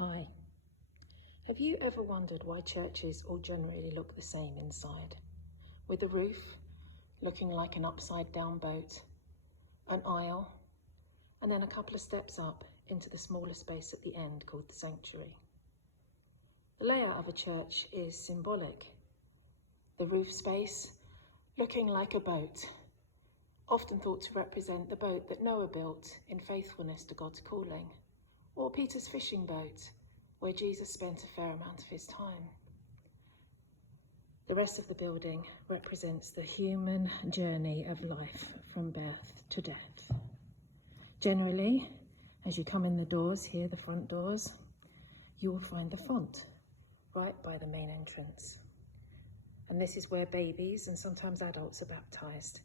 Hi. Have you ever wondered why churches all generally look the same inside? With the roof looking like an upside down boat, an aisle, and then a couple of steps up into the smaller space at the end called the sanctuary. The layout of a church is symbolic. The roof space looking like a boat, often thought to represent the boat that Noah built in faithfulness to God's calling, or Peter's fishing boat, where Jesus spent a fair amount of his time. The rest of the building represents the human journey of life from birth to death. Generally, as you come in the doors here, the front doors, you will find the font right by the main entrance. And this is where babies and sometimes adults are baptised,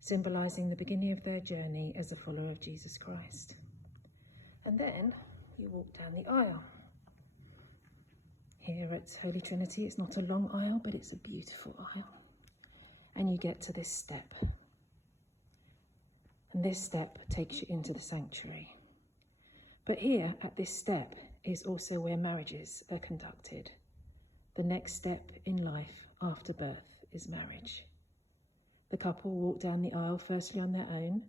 symbolising the beginning of their journey as a follower of Jesus Christ. And then you walk down the aisle. Here at Holy Trinity, it's not a long aisle, but it's a beautiful aisle. And you get to this step. And this step takes you into the sanctuary. But here at this step is also where marriages are conducted. The next step in life after birth is marriage. The couple walk down the aisle firstly on their own,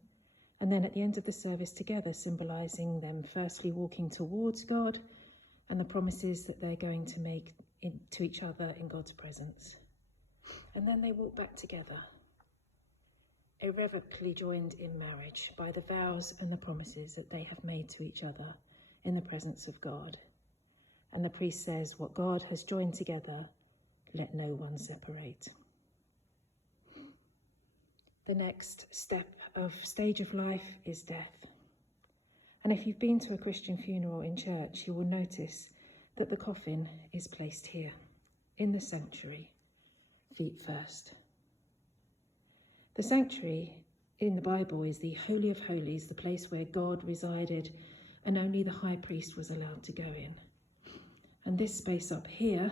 and then at the end of the service together, symbolising them firstly walking towards God and the promises that they're going to make to each other in God's presence. And then they walk back together, irrevocably joined in marriage by the vows and the promises that they have made to each other in the presence of God. And the priest says, "What God has joined together, let no one separate." The next stage of life is death. And if you've been to a Christian funeral in church, you will notice that the coffin is placed here, in the sanctuary, feet first. The sanctuary in the Bible is the Holy of Holies, the place where God resided and only the high priest was allowed to go in. And this space up here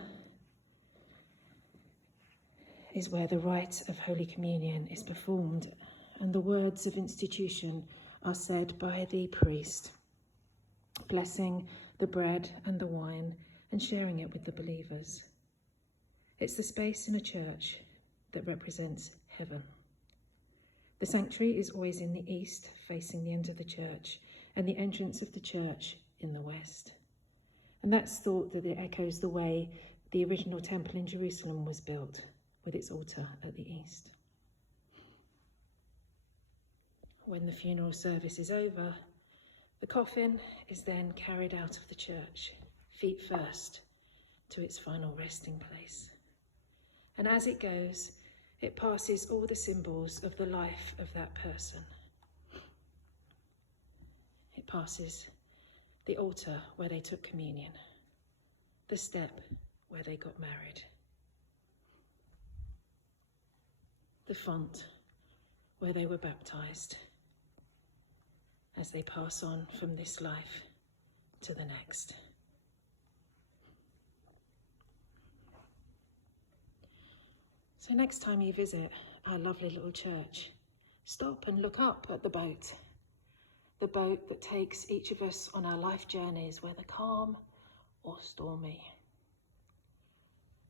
is where the rite of Holy Communion is performed, and the words of institution are said by the priest, blessing the bread and the wine and sharing it with the believers. It's the space in a church that represents heaven. The sanctuary is always in the east, facing the end of the church, and the entrance of the church in the west. And that's thought that it echoes the way the original temple in Jerusalem was built, with its altar at the east. When the funeral service is over, the coffin is then carried out of the church, feet first, to its final resting place. And as it goes, it passes all the symbols of the life of that person. It passes the altar where they took communion, the step where they got married, the font where they were baptised, as they pass on from this life to the next. So next time you visit our lovely little church, stop and look up at the boat that takes each of us on our life journeys, whether calm or stormy.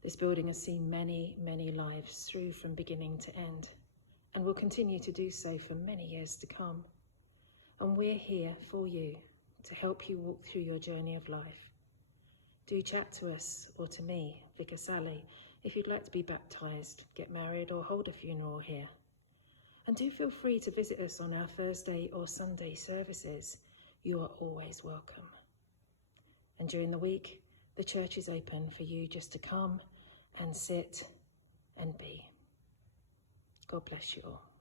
This building has seen many, many lives through from beginning to end, and will continue to do so for many years to come. And we're here for you to help you walk through your journey of life. Do chat to us or to me, Vicar Sally, if you'd like to be baptised, get married or hold a funeral here. And do feel free to visit us on our Thursday or Sunday services. You are always welcome. And during the week, the church is open for you just to come and sit and be. God bless you all.